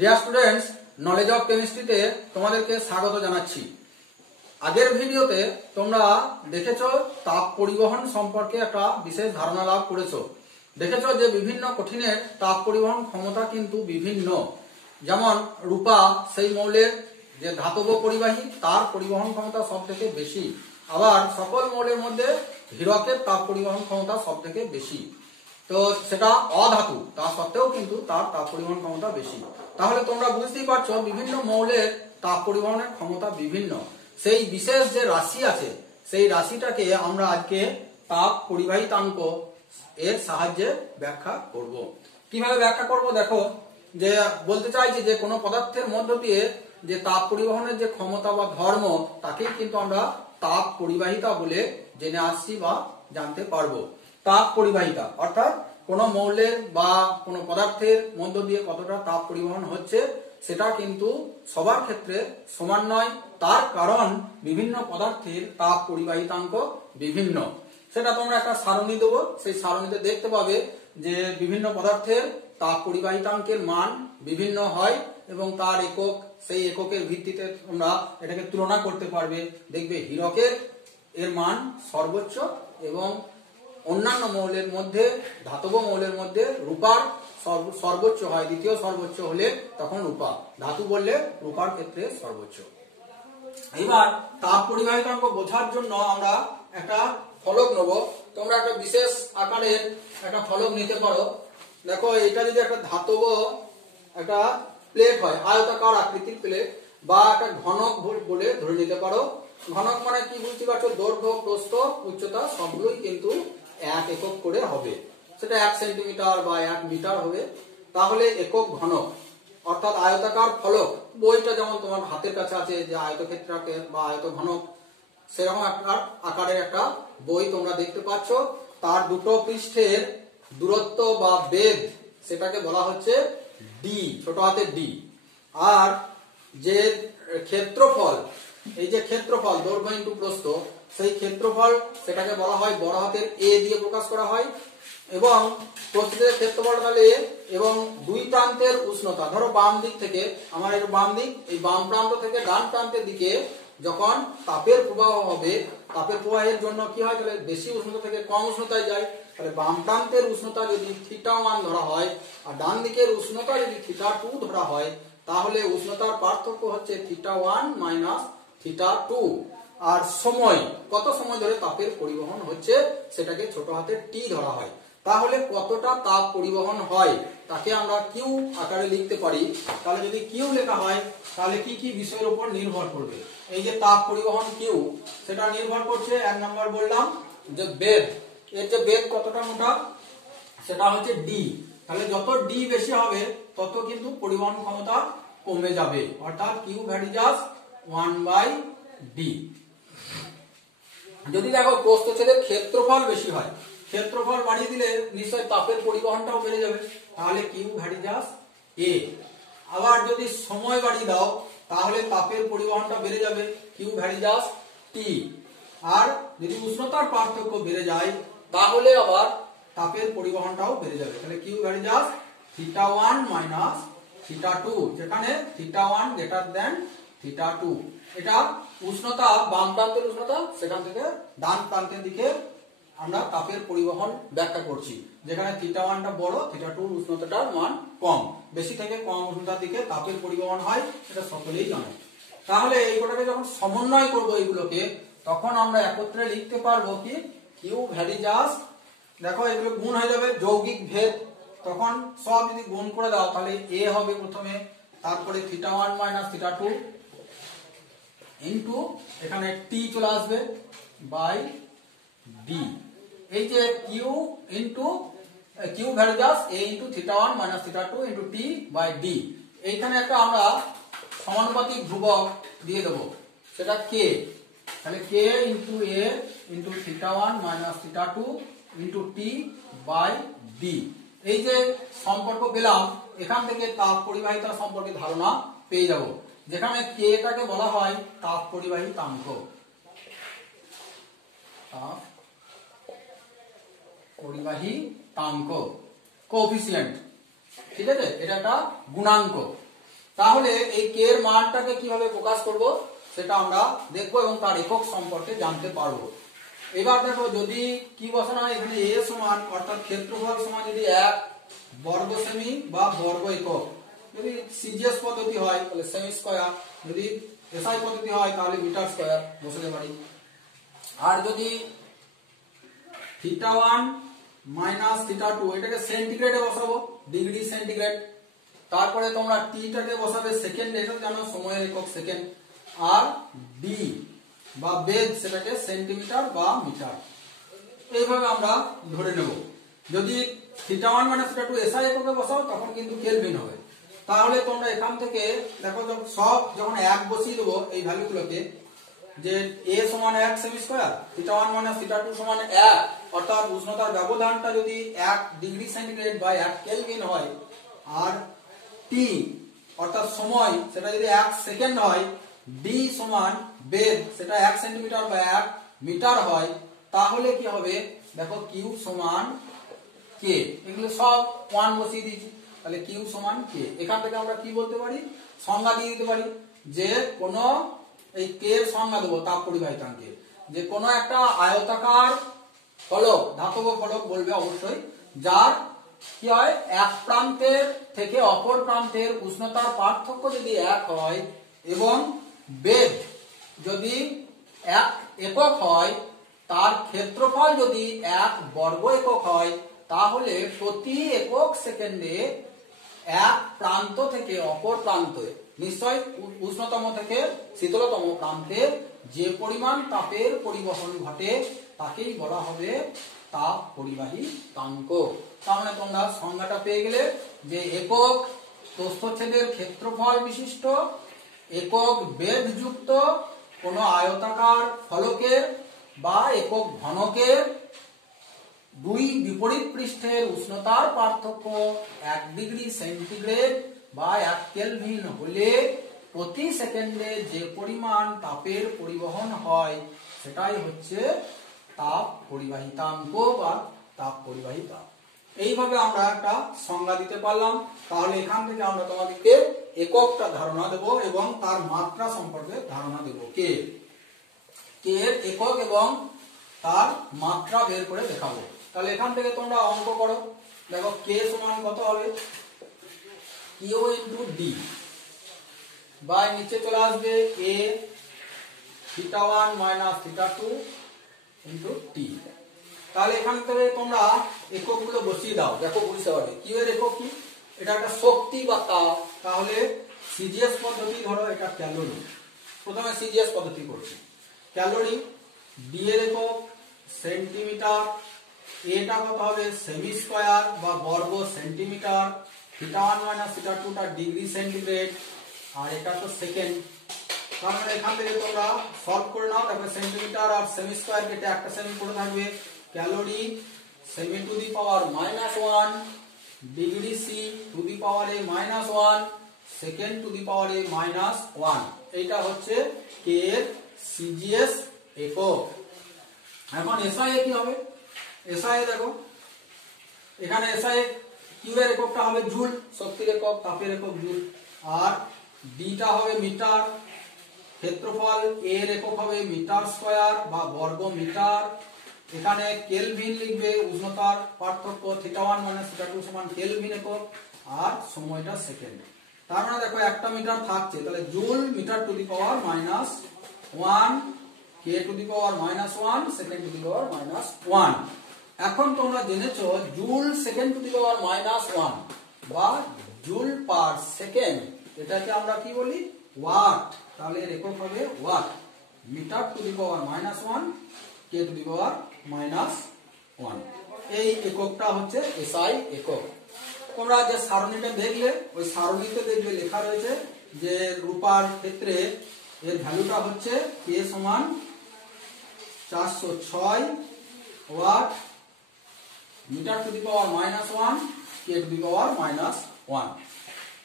Dear students, knowledge of কেমিস্ট্রিতে তোমাদেরকে স্বাগত জানাচ্ছি। আগের ভিডিওতে তোমরা দেখেছো তাপ পরিবহন সম্পর্কে একটা বিশেষ ধারণা লাভ করেছো। দেখেছো যে বিভিন্ন কঠিনের তাপ পরিবহন ক্ষমতা কিন্তু বিভিন্ন। যেমন রূপা সেই মৌলের যে ধাতব পরিবাহী, তার পরিবহন ক্ষমতা সব থেকে বেশি। আবার সকল মৌলের মধ্যে হীরকের তাপ পরিবহন ক্ষমতা সব থেকে বেশি। তো সেটা অধাতু, তা সত্ত্বেও কিন্তু তার তাপ পরিবহন ক্ষমতা বেশি। তাহলে তোমরা বুঝতেই পারছো বিভিন্ন মৌলের তাপ পরিবহনের ক্ষমতা বিভিন্ন। সেই বিশেষ যে রাশি আছে, সেই রাশিটাকে আমরা আজকে তাপ পরিবাহিতাঙ্ক এর সাহায্যে ব্যাখ্যা করব। কিভাবে ব্যাখ্যা করব দেখো, যে বলতে চাইছি যে কোনো পদার্থের মধ্য দিয়ে যে তাপ পরিবহনের যে ক্ষমতা বা ধর্ম, তাকেই কিন্তু আমরা তাপ পরিবাহিতা বলে জেনে আসছি বা জানতে পারবো। তাপ পরিবাহিতা অর্থাৎ কোনো মৌলের বা কোনো পদার্থের মধ্য দিয়ে কতটা তাপ পরিবহন হচ্ছে সেটা কিন্তু সবার ক্ষেত্রে সমান নয়। তার কারণ বিভিন্ন পদার্থের তাপ পরিবাহিতাঙ্ক বিভিন্ন। সেটা তোমরা একটা সারণী দেবো, সেই সারণীতে দেখতে পাবে যে বিভিন্ন পদার্থের তাপ পরিবাহিতাঙ্কের মান বিভিন্ন হয় এবং তার একক, সেই এককের ভিত্তিতে তোমরা এটাকে তুলনা করতে পারবে। দেখবে হীরকের এর মান সর্বোচ্চ এবং অন্যান্য মৌলের মধ্যে, ধাতব মৌলের মধ্যে রূপার সর্বোচ্চ হয়। দ্বিতীয় সর্বোচ্চ হলে তখন রূপা, ধাতু বললে রূপার ক্ষেত্রে সর্বোচ্চ। এবার তাপ পরিবাহিতাঙ্ক বোঝার জন্য আমরা একটা ফলক নেব। তোমরা একটা বিশেষ আকারের একটা ফলক নিতে পারো। দেখো, এটা যদি একটা ধাতব একটা প্লেট হয়, আয়তাকার আকৃতির প্লেট বা একটা ঘনক বলে ধরে নিতে পারো। ঘনক মানে কি বুঝতে পারছো? দৈর্ঘ্য, প্রস্থ, উচ্চতা সবগুলোই কিন্তু এক একক করে হবে। সেটা 1 সেন্টিমিটার বা 1 মিটার হবে। তাহলে একক ঘনক অর্থাৎ আয়তাকার ফলক। বইটা যেমন তোমার হাতের কাছে আছে, যে আয়তক্ষেত্রাকে বা আয়ত ঘনক, সেরকম একটা আকারের একটা বই তোমরা দেখতে পাচ্ছ। তার দুটো পৃষ্ঠের দূরত্ব বা বেধ, সেটাকে বলা হচ্ছে ডি, ছোট হাতের ডি। আর যে ক্ষেত্রফল, এই যে ক্ষেত্রফল দৈর্ঘ্য ইন্টু প্রস্থ, সেই ক্ষেত্রফল সেটাকে বলা হয় বড় হাতের এ দিয়ে প্রকাশ করা হয়। এবং প্রস্থের ক্ষেত্রফল তাহলে এ, এবং দুই প্রান্তের উষ্ণতা, ধরো বাম দিক থেকে, আমার এটা বাম দিক, এই বাম প্রান্ত থেকে ডান প্রান্তের দিকে যখন তাপের প্রবাহ হবে, তাপের প্রবাহের জন্য কি হয়? তাহলে বেশি উষ্ণতা থেকে কম উষ্ণতায় যায়। তাহলে বাম প্রান্তের উষ্ণতা যদি θ1 ধরা হয় আর ডান দিকের উষ্ণতা যদি θ2 ধরা হয়, তাহলে উষ্ণতার পার্থক্য হচ্ছে θ1 মাইনাস θ2। আর সময়, কত সময় ধরে তাপের পরিবহন হচ্ছে, সেটাকে ছোট হাতের টি ধরা হয়। তাহলে কতটা তাপ পরিবহন হয় তাকে আমরা কিউ আকারে লিখতে পারি। তাহলে যদি কিউ লেখা হয়, তাহলে কি কি বিষয়ের উপর নির্ভর করবে? এই যে তাপ পরিবহন কিউ, সেটা নির্ভর করছে, 1 নম্বর বললাম যে বেধ, এর যে বেধ কতটা মোটা, সেটা হচ্ছে ডি। তাহলে যত ডি বেশি হবে তত কিন্তু পরিবহন ক্ষমতা কমে যাবে, অর্থাৎ কিউ ভ্যারিজাস 1/d। যদি দেখো প্রস্থচ্ছেদের ক্ষেত্রফল বেশি হয়, ক্ষেত্রফল বাড়িয়ে দিলে নিশ্চয় তাপের পরিবহনটাও বেড়ে যাবে, তাহলে কিউ ভ্যারিজাস এ। আবার যদি সময় বাড়িয়ে দাও, তাহলে তাপের পরিবহনটা বেড়ে যাবে, কিউ ভ্যারিজাস টি। আর যদি উষ্ণতার পার্থক্য বেড়ে যায়, তাহলে আবার তাপের পরিবহনটাও বেড়ে যাবে। তাহলে কিউ ভ্যারিজাস θ1 মাইনাস θ2, যেখানে θ1 গ্রেটার দেন θ2। এটা উষ্ণতা, বাম প্রান্তের উষ্ণতা, সেখান থেকে ডান প্রান্তের দিকে আমরা তাপের পরিবহন ব্যাখ্যা করছি। যেখানে θ1টা বড়, θ2 উষ্ণতাটার মান কম, বেশি থেকে কম উষ্ণতার দিকে তাপের পরিবহন হয়, এটা সকলেই জানো। তাহলে এইগুলোকে যখন সমন্বয় করবো এইগুলোকে, তখন আমরা একত্রে লিখতে পারবো কি কিউ ভ্যারিজাস। দেখো এগুলো গুণ হয়ে যাবে, যৌগিক ভেদ, তখন সব যদি গুণ করে দাও তাহলে এ হবে প্রথমে, তারপরে θ1 মাইনাস θ2 ইন্টু এখানে টি চলে আসবে বাই ডি। এই যে Q into Q varies as A into θ1 minus θ2 into T by D. এইখানে একটা আমরা সমানুপাতিক ধ্রুবক দিয়ে দেবো, সেটা কে। তাহলে K into A into θ1 minus θ2 into T by D. এই যে সম্পর্ক পেলাম, এখান থেকে তাপ পরিবাহিতা সম্পর্কে ধারণা পেয়ে যাব, যেখানে কে টাকে বলা হয় তাপ পরিবাহিতাঙ্ক, তাপ পরিবাহিতাঙ্ক কোএফিসিয়েন্ট। ঠিক আছে, এটা একটা গুণাঙ্ক। তাহলে এই কে এর মানটাকে কিভাবে প্রকাশ করব সেটা আমরা দেখব এবং তার একক সম্পর্কে জানতে পারবো। এবার দেখো যদি কি বসানো হয় এখানে এ সমান অর্থাৎ ক্ষেত্রফল সমান যদি 1 বর্গ সেমি বা বর্গ একক, যদি সিজিএস পদ্ধতি হয় তাহলে সেমি স্কয়ার, যদি এসআই পদ্ধতি হয় তাহলে মিটার স্কয়ার বসাতে পারি। আর যদি θ1 মাইনাস θ2 এটাকে সেন্টিগ্রেডে বসাবো, ডিগ্রি সেন্টিগ্রেড। তারপরে তোমরা টিটাকে বসাবে সেকেন্ড, এটা জানো সময়ের একক সেকেন্ড। আর ডি বা বেগ সেটাকে সেন্টিমিটার বা মিটার। এইভাবে আমরা ধরে নেব। যদি θ1 মাইনাস θ2 এসআই এককে বসাও তখন কিন্তু কেলভিন হবে। তাহলে তোমরা এখান থেকে দেখো সব যখন 1 বসিয়ে দেবো এই ভ্যালুগুলোকে, যে a সমান 1 সেমি স্কয়ার, θ1 মাইনাস θ2 সমান 1, অর্থাৎ উষ্ণতার ব্যবধানটা যদি 1 ডিগ্রি সেন্টিগ্রেড বা 1 কেলভিন হয়, আর t অর্থাৎ সময় সেটা যদি 1 সেকেন্ড হয়, d সমান বেগ সেটা 1 সেন্টিমিটার বা 1 মিটার হয়, তাহলে কি হবে দেখো q সমান k। এগুলো সব 1 বসিয়ে দিয়েছি, তাহলে q সমান k। এখান থেকে আমরা কি বলতে পারি, সংজ্ঞা দিয়ে দিতে পারি যে কোন এই k এর সংজ্ঞা দেবো তাপ পরিবাহিতাঙ্কের, যে কোন একটা আয়তাকার ফলক, ধাতব ফলক বলবে অবশ্যই, যার কি হয় এক প্রান্তের থেকে অপর প্রান্তের উষ্ণতার পার্থক্য যদি 1 হয় এবং বেগ যদি 1 একক হয়, তার ক্ষেত্রফল যদি 1 বর্গ একক হয়, তাহলে প্রতি একক সেকেন্ডে এক প্রান্ত থেকে অপর প্রান্তে, নিশ্চয় উষ্ণতম থেকে শীতলতম প্রান্তে যে পরিমাণ তাপের পরিবহন ঘটে তাকেই বলা হবে তাপ পরিবাহিতাঙ্ক। তার মানে তোমরা সংজ্ঞাটা পেয়ে গেলে যে একক প্রস্থচ্ছেদের ক্ষেত্রফল বিশিষ্ট একক বেধযুক্ত কোন আয়তাকার ফলকের বা একক ঘনকের দুই বিপরীত পৃষ্ঠের উষ্ণতার পার্থক্য 1 ডিগ্রি সেন্টিগ্রেড বা 1 কেলভিন হলে প্রতি সেকেন্ডে যে পরিমাণ তাপের পরিবহন হয় সেটাই হচ্ছে তাপ পরিবাহিতাঙ্ক বা তাপ পরিবাহী তাপ। এইভাবে আমরা একটা সংজ্ঞা দিতে পারলাম। তাহলে এখান থেকে আমরা তোমাদেরকে এককটা ধারণা দেব এবং তার মাত্রা সম্পর্কে ধারণা দেব। কে এর একক এবং তার মাত্রা বের করে দেখাবো। তাহলে এখান থেকে তোমরা অঙ্ক করো। দেখো কে সমান কত হবে, কিউ ইন্টু ডি, বাই নিচে চলে আসবে এ θ1 মাইনাস θ2 ইন্টু টি। তাহলে এখান থেকে তোমরা এককগুলো বসিয়ে দাও, দেখো বুঝতে পারবে। কিউ এর একক কি, এটা একটা শক্তি বা তাপ। তাহলে সিজিএস পদ্ধতি ধরো, এটা ক্যালোরি। প্রথমে সিজিএস পদ্ধতি করছি, ক্যালোরি। ডি এর একক সেন্টিমিটার, এটা কত হবে সেমি স্কয়ার বা বর্গ সেন্টিমিটার, θ1 মাইনাস θ2 টা ডিগ্রি সেন্টিগ্রেড, আর এটা তো সেকেন্ড। তাহলে এখান থেকে তোমরা সলভ করে নাও। তারপরে সেন্টিমিটার আর সেমি স্কয়ার কেটে একটা সেমি পড়ে থাকবে। Calorie semi to the power -1, degree C to the power এ -1, সেকেন্ড টু দি পাওয়ার এ -1। এইটা হচ্ছে কে এর সিজিএস একক। এখন এসআই কি হবে, এসআই দেখো এখানে এসআই কিউ এর এককটা হবে জুল, শক্তির একক, তাপের একক জুল। আর ডিটা হবে মিটার, ক্ষেত্রফল এর একক হবে মিটার স্কয়ার বা বর্গ মিটার। এখানে কেলভিন লিখবে, উষ্ণতার পার্থক্য θ1 মাইনাস θ2 সমান কেলভিন একক, আর সময়টা সেকেন্ড। তার মানে দেখো একটা মিটার থাকছে, তাহলে joule metre to the power -1, K to the power -1, second to the power -1। এখন তোমরা জেনেছো joule second to the power -1 বা জুল পার সেকেন্ড, এটাকে আমরা কি বলি ওয়াট। তাহলে এর একক হবে watt. Metre to the power -1, K to the power -1, এই এককটা হচ্ছে এসআই একক। তোমরা যে সারণীটা দেখলে ওই সারণীতে দেখবে লেখা রয়েছে যে রূপার ক্ষেত্রে এর ভ্যালুটা হচ্ছে কে সমান 406 watt, metre to the power -1, K to the power -1।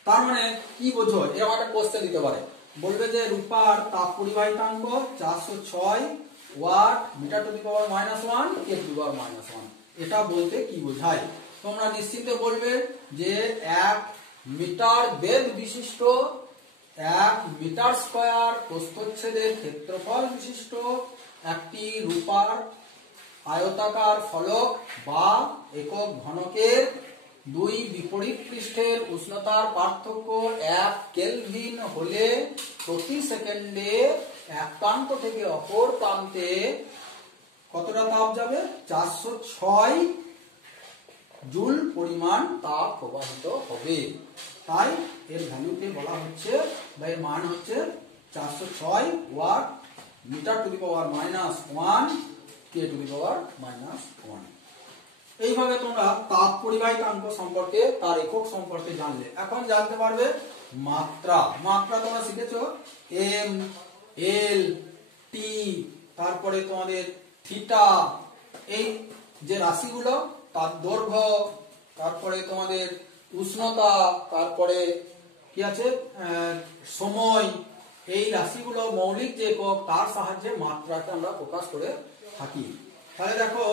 তার মানে কি বোঝো, এরকম একটা কোশ্চেন দিতে পারে, বলবে যে রূপার তাপ পরিবাহিতাঙ্ক 406 watt, metre to the power -1, K to the power -1। এটা বলতে কি বোঝায় তোমরা নিশ্চিন্তে বলবে যে 1 মিটার বেধ বিশিষ্ট 1 মিটার স্কয়ার প্রস্থচ্ছেদের ক্ষেত্রফল বিশিষ্ট একটি রূপার আয়তাকার ফলক বা একক ঘনকের দুই বিপরীত পৃষ্ঠের উষ্ণতার পার্থক্য 1 কেলভিন হলে প্রতি সেকেন্ডে এক প্রান্ত থেকে অপর প্রান্তে কতটা তাপ যাবে? 406 জুল পরিমাণ তাপ প্রবাহিত হবে। তাই এর ভ্যালুকে বলা হচ্ছে বা এর মান হচ্ছে 406 watt metre to the power -1 K to the power -1। এইভাবে তোমরা তাপ পরিবাহিতাঙ্ক সম্পর্কে তার একক সম্পর্কে জানলে। এখন জানতে পারবে মাত্রা। মাত্রা তোমরা শিখেছো এম, এল, টি, তারপরে তোমাদের থিটা, এই যে রাশিগুলো তার দৈর্ঘ্য, তারপরে তোমাদের উষ্ণতা, তারপরে কি আছে সময়, এই রাশিগুলো মৌলিক যে একক তার সাহায্যে মাত্রাকে আমরা প্রকাশ করে থাকি। তাহলে দেখো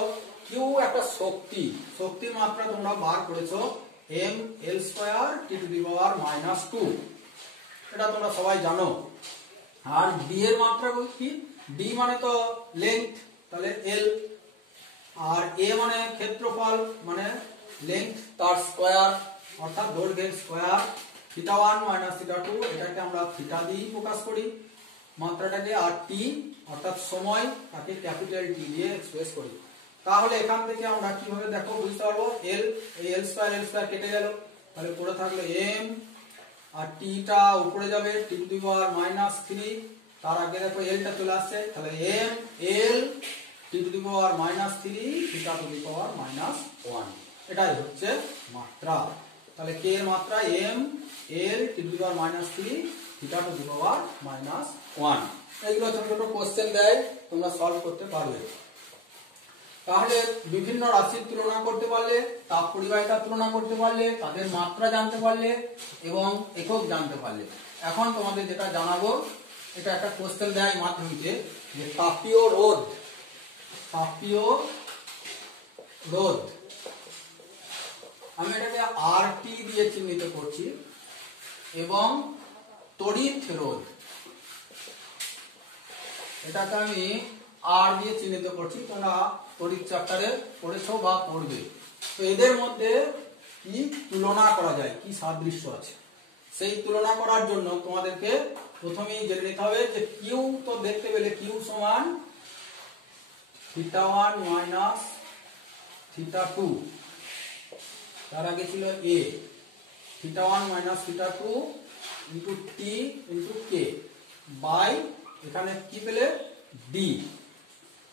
কিউ একটা শক্তি, শক্তির মাত্রা তোমরা বার করেছো M L square T to the power -2, এটা তোমরা সবাই জানো। আর ডি এর মাত্রা কি? ডি মানে তো লেন্থ, তাহলে এল, আর এ মানে ক্ষেত্রফল মানে লেন্থ তার স্কয়ার অর্থাৎ দৈর্ঘ্যের স্কয়ার, θ1 - θ2 এটাকে আমরা থিটা দিয়ে প্রকাশ করি মাত্রাটাকে, আর টি অর্থাৎ সময় তাকে ক্যাপিটাল টি দিয়ে এক্সপ্রেস করি। তাহলে এখান থেকে আমরা কিভাবে দেখো বুঝতে পারবো, এল, এই এল স্কয়ার কেটে গেল, তাহলে পড়ে থাকলো এম, আর টিটা উপরে যাবে টি টু দি পাওয়ার -3, তার আগে দেখো এলটা চলে আসছে, তাহলে M L T to the power -3 theta to the power -1, এটাই হচ্ছে মাত্রা। তাহলে কে এর মাত্রা M L T to the power -3 theta to the power -1। এইগুলো ছোট ছোট কোশ্চেন দেয়, তোমরা সলভ করতে পারবে। তাহলে বিভিন্ন রাশির তুলনা করতে পারলে, তাপ পরিবাহিতার তুলনা করতে পারলে, তাদের মাত্রা জানতে পারলে এবং একক জানতে পারলে। এখন তোমাদের যেটা জানাবো, এটা একটা কোশ্চেন দেয় মাধ্যমিকে, যে তাপীয় রোধ, তাপীয় রোধ আমি এটাকে আরটি দিয়ে চিহ্নিত করছি, এবং তড়িৎ রোধ এটাকে আমি আর দিয়ে চিহ্নিত করছি। তোমরা তড়িৎ চ্যাপ্টারে পড়েছো বা পড়বে। তো এদের মধ্যে কি তুলনা করা যায়, কি সাদৃশ্য আছে, সেই তুলনা করার জন্য তোমাদেরকে প্রথমেই জেনে নিতে হবে যে কিউ তো দেখতে পেলে কিউ সমান θ1 - θ2, তার আগে ছিল A, θ1 - θ2 into T into K by এখানে কি পেলে ডি,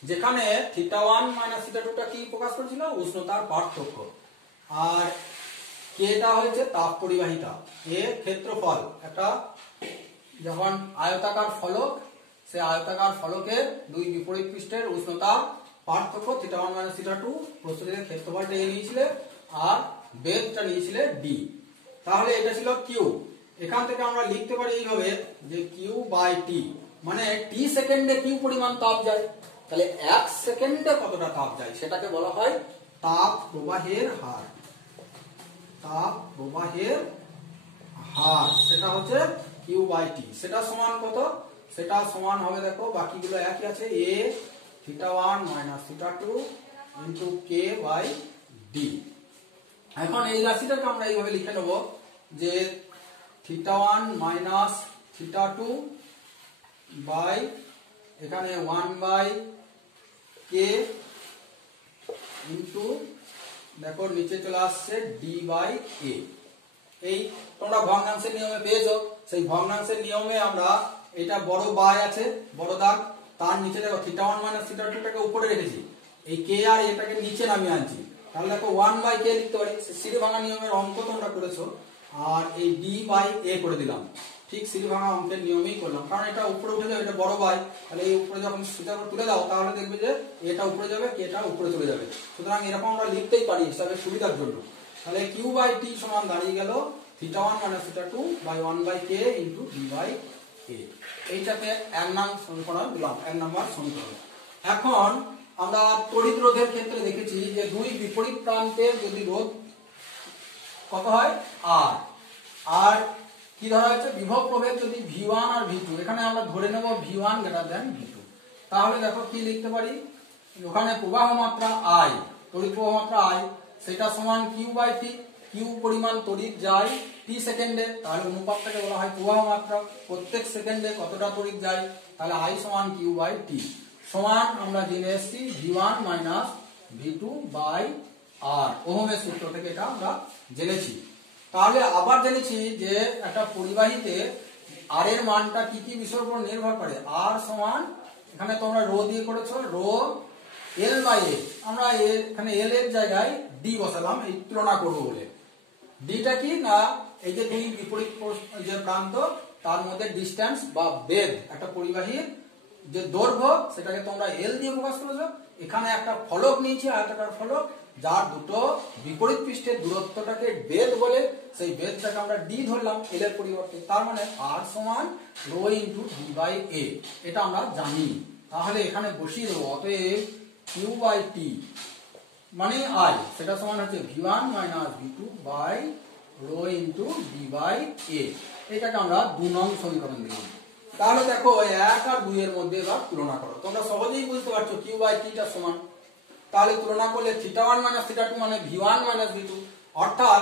যেখানে θ1 - θ2টা কি প্রকাশ করেছিল? উষ্ণতার পার্থক্য, আর কেটা হয়েছে তাপ পরিবাহিতা, এ ক্ষেত্রফল, একটা যখন আয়তাকার ফলক, সেই আয়তাকার ফলকের দুই বিপরীত পৃষ্ঠের উষ্ণতার পার্থক্য θ1 - θ2, প্রস্থচ্ছেদের ক্ষেত্রফলটা এ নিয়েছিলে আর বেধটা নিয়েছিলে ডি। তাহলে এটা ছিল কিউ। এখান থেকে আমরা লিখতে পারি এইভাবে যে কিউ বাই টি, মানে টি সেকেন্ডে কিউ পরিমাণ তাপ যায়, তাহলে 1 সেকেন্ডে কতটা তাপ যায় সেটাকে বলা হয় তাপ প্রবাহের হার। তাপ প্রবাহের হার সেটা হচ্ছে কিউ বাই টি। সেটা সমান কত? সেটা সমান হবে, দেখো বাকিগুলো একই আছে, এ θ1 - θ2 ইন্টু কে বাই ডি। এখন এই রাশিটাকে আমরা এইভাবে লিখে নেব যে θ1 - θ2 বাই এখানে 1 বাই কে ইন্টু দেখো নিচে চলে আসছে ডি বাই এ। এই তোমরা ভগ্নাংশের নিয়মে পেয়েছো, সেই ভগ্নাংশের নিয়মে আমরা এটা বড় বাই আছে, বড় দাগ, তার নিচে দেখো θ1 - θ2টাকে উপরে রেখেছি, এই কে আর এটাকে নিচে নামিয়ে আনছি, তাহলে দেখো 1 বাই কে লিখতে পারি, সিঁড়ি ভাঙা নিয়মের অঙ্ক তোমরা করেছো, আর এই ডি বাই এ করে দিলাম, ঠিক সিঁড়ি ভাঙা অঙ্কের নিয়মেই করলাম, কারণ এটা উপরে উঠে যাবে, এটা বড় বাই, তাহলে এই উপরে যখন সোজা করে তুলে দাও তাহলে দেখবে যে এটা উপরে যাবে, কেটা উপরে চলে যাবে, সুতরাং এরকম আমরা লিখতেই পারি হিসাবে সুবিধার জন্য। তাহলে কিউ বাই টি সমান দাঁড়িয়ে গেল θ1 - θ2 by 1 by K into D by A. এইটাকে 1 নং সমীকরণ দিলাম, 1 নম্বর সমীকরণ। এখন আমরা তড়িৎ রোধের ক্ষেত্রে দেখেছি যে দুই বিপরীত প্রান্তের যদি রোধ কত হয় আর, আর কি ধরা হয়েছে, বিভব প্রভেদ যদি V1 আর V2, এখানে আমরা ধরে নেব V1 গ্রেটার V2। তাহলে দেখো কি লিখতে পারি, ওখানে প্রবাহ মাত্রা I, তড়িৎ প্রবাহ মাত্রা I, সেটা সমান Q/T। কিউ পরিমাণ তড়িৎ যায় টি সেকেন্ডে, তাহলে অনুপাতটাকে বলা হয় প্রবাহ মাত্রা। প্রত্যেক সেকেন্ডে কতটা তড়িৎ যায়, তাহলে I সমান Q/T সমান আমরা জেনে এসেছি V1 V2/R, ওহমের সূত্র থেকে এটা আমরা জেনেছি। তাহলে আবার জেনেছি যে একটা পরিবাহীতে আর এর মানটা কি কি বিষয়ের উপর নির্ভর করে। আর সমান, এখানে তোমরা রো দিয়ে করেছো, রো L/A, আমরা এখানে L এর জায়গায় D বসালাম এই তুলনা করবো বলে। ডিটা কি না, এই যে দুই বিপরীত যে প্রান্ত তার মধ্যে ডিস্টেন্স বা বেধ, একটা পরিবাহীর যে দৈর্ঘ্য সেটাকে তোমরা L দিয়ে প্রকাশ করেছো। এখানে একটা ফলক নিয়েছি, আয়তাকার ফলক, যার দুটো বিপরীত পৃষ্ঠের দূরত্বটাকে বেধ বলে, সেই বেধটাকে আমরা D ধরলাম L এর পরিবর্তে। তার মানে R সমান রো ইন্টু D/A, এটা আমরা জানি। তাহলে এখানে বসিয়ে দেবো, অতএব Q/T মানে I, সেটা সমান হচ্ছে V1 V2 by rho into D/A। এটাকে আমরা 2 নং সমীকরণ দিলাম। তাহলে দেখো 1 আর 2 এর মধ্যে এবার তুলনা করো, তোমরা সহজেই বুঝতে পারছো Q/T টা সমান। তাহলে তুলনা করলে θ1 θ2 মানে V1 V2, অর্থাৎ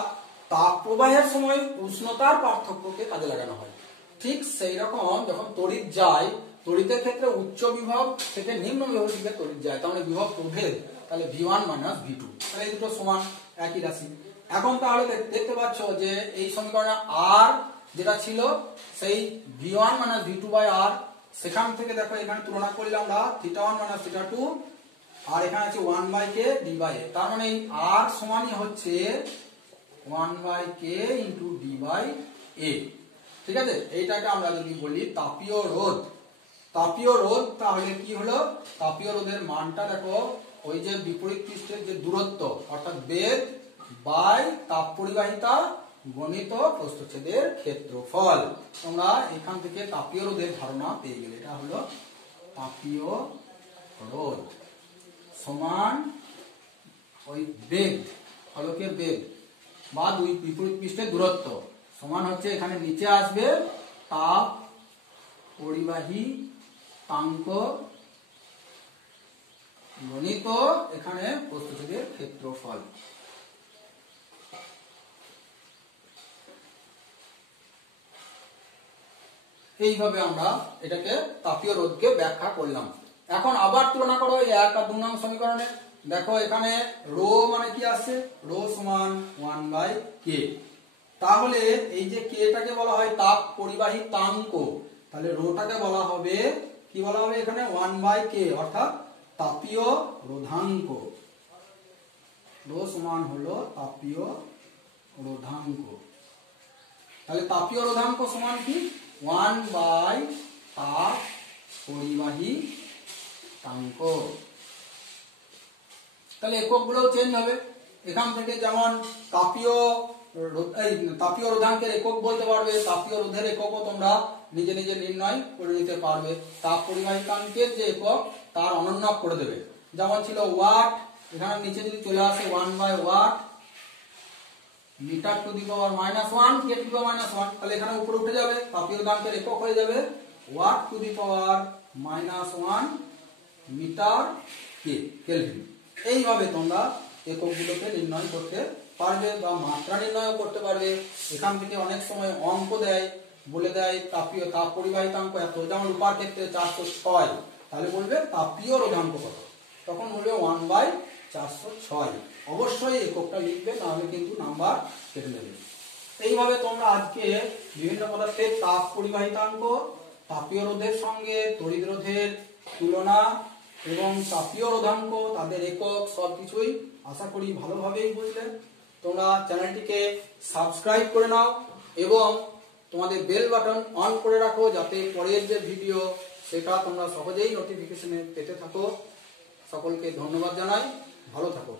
তাপ প্রবাহের সময় উষ্ণতার পার্থক্যকে কাজে লাগানো হয়। ঠিক সেই রকম যখন তড়িৎ যায়, তড়িতের ক্ষেত্রে উচ্চ বিভব থেকে নিম্ন বিভব দিকে তড়িৎ যায়, তার মানে বিভব প্রভেদ, তাহলে V1 V2, তাহলে এই দুটো সমান একই রাশি। এখন তাহলে দেখতে পাচ্ছ যে এই সমীকরণে R যেটা ছিল সেই V1 V2/R, সেখান থেকে দেখো এখানে তুলনা করলে আমরা θ1 θ2, আর এখানে আছে 1/k D/A, তার মানে R সমানই হচ্ছে 1/k ইন্টু D/A। ঠিক আছে, এইটাকে আমরা যদি বলি তাপীয় রোধ, তাপীয় রোধ, তাহলে কি হলো, তাপীয় রোধের মানটা দেখো ওই যে বিপরীত পৃষ্ঠের যে দূরত্ব অর্থাৎ বেধ বাই তাপ পরিবাহিতা গণিত প্রস্থচ্ছেদের ক্ষেত্রফল। তোমরা এখান থেকে তাপীয় রোধের ধারণা পেয়ে গেলে, এটা হলো তাপীয় রোধ সমান ওই বেগ, ফলকের বেগ বা দুই বিপরীত পৃষ্ঠের দূরত্ব সমান হচ্ছে, এখানে নিচে আসবে তাপ পরিবাহিতাঙ্ক গণিত এখানে প্রস্থচ্ছেদের ক্ষেত্রফল। এইভাবে আমরা এটাকে তাপীয় রোধকে ব্যাখ্যা করলাম। এখন আবার তুলনা করো 1 আর 2 নং সমীকরণে। দেখো এখানে রো মানে কি আসছে, রো সমান 1/k, তাহলে এই যে k টাকে বলা হয় তাপ পরিবাহিতাঙ্ক, তাহলে রোটাকে বলা হবে কি, বলা হবে এখানে 1/k, অর্থাৎ তাপীয় রোধাঙ্ক। রো সমান হলো তাপীয় রোধাঙ্ক, তাহলে তাপীয় রোধাঙ্ক সমান কি 1 তাপ পরিবাহিতাঙ্ক। তাহলে একক গুলো চেঞ্জ হবে, এখান থেকে যেমন তাপীয় রোধাঙ্কের একক বলতে পারবে, তাপীয় রোধের এককও তোমরা নিজে নিজে নির্ণয় করে নিতে পারবে। তাপ পরিবাহিতাঙ্কের যে একক তার অনন্যক করে দেবে, যেমন ছিল ওয়াট, এখানে নিচে যদি চলে আসে 1/ওয়াট metre to the power -1 K to the power -1, তাহলে এখানে উপরে উঠে যাবে, তাপীয় রোধাঙ্কের একক হয়ে যাবে watt to the power -1 metre kelvin. এইভাবে তোমরা এককগুলোকে নির্ণয় করতে পারবে বা মাত্রা নির্ণয় করতে পারবে। এখান থেকে অনেক সময় অঙ্ক দেয়, বলে দেয় তাপ পরিবাহিতাঙ্ক এত, যেমন রূপার ক্ষেত্রে 406, তাহলে বলবে তাপীয় রোধাঙ্ক কত, তখন বলবে 1/406। অবশ্যই এককটা লিখবে, নাহলে কিন্তু নাম্বার কেটে দেবে। এইভাবে তোমরা আজকে বিভিন্ন পদার্থের তাপ পরিবাহিতাঙ্ক, তাপীয় রোধের সঙ্গে তড়িৎ রোধের তুলনা এবং তাপীয় রোধাঙ্ক, তাদের একক সবকিছুই আশা করি ভালোভাবেই বুঝলে। তোমরা চ্যানেলটিকে সাবস্ক্রাইব করে নাও এবং তোমাদের বেল বাটন অন করে রাখো, যাতে পরের যে ভিডিও সেটা তোমরা সহজেই নোটিফিকেশনে পেতে থাকো। সকলকে ধন্যবাদ জানাই, ভালো থাকো।